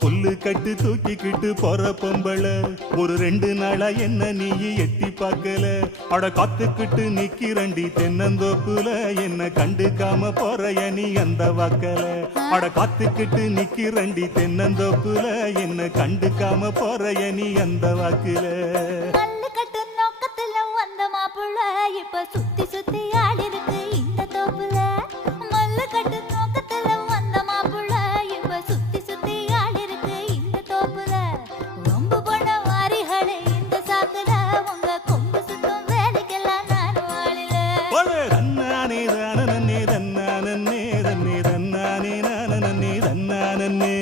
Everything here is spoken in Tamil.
புல்லு கட்டு தூக்கிக்கிட்டு போற பொம்பள ஒரு 2 நாளா என்ன நீ எட்டி பார்க்கல அட காத்துக்கிட்டு நிக்கிறண்டி தென்னந்தோப்புல என்ன கண்டுக்காம போறைய நீ அந்த வாக்கல அட காத்துக்கிட்டு நிக்கிறண்டி தென்னந்தோப்புல என்ன கண்டுக்காம போறைய நீ அந்த வாக்குல இப்ப சுத்தி சுத்தி ஆடி இருக்கு இந்த தோப்புல மல்லு கட்டு நோக்கத்துல வந்த மாப்புள்ள இப்ப சுத்தி சுத்தி ஆடி இருக்கு இந்த தோப்புல ரொம்ப பண்ண வாரிகளே இந்த சாக்குல உங்க கொம்பு சுத்தம் வேலைக்கெல்லாம் நான் வாழில தன்னானே தானே தன்னானே தன்னே தன்னானே நானே தன்னானே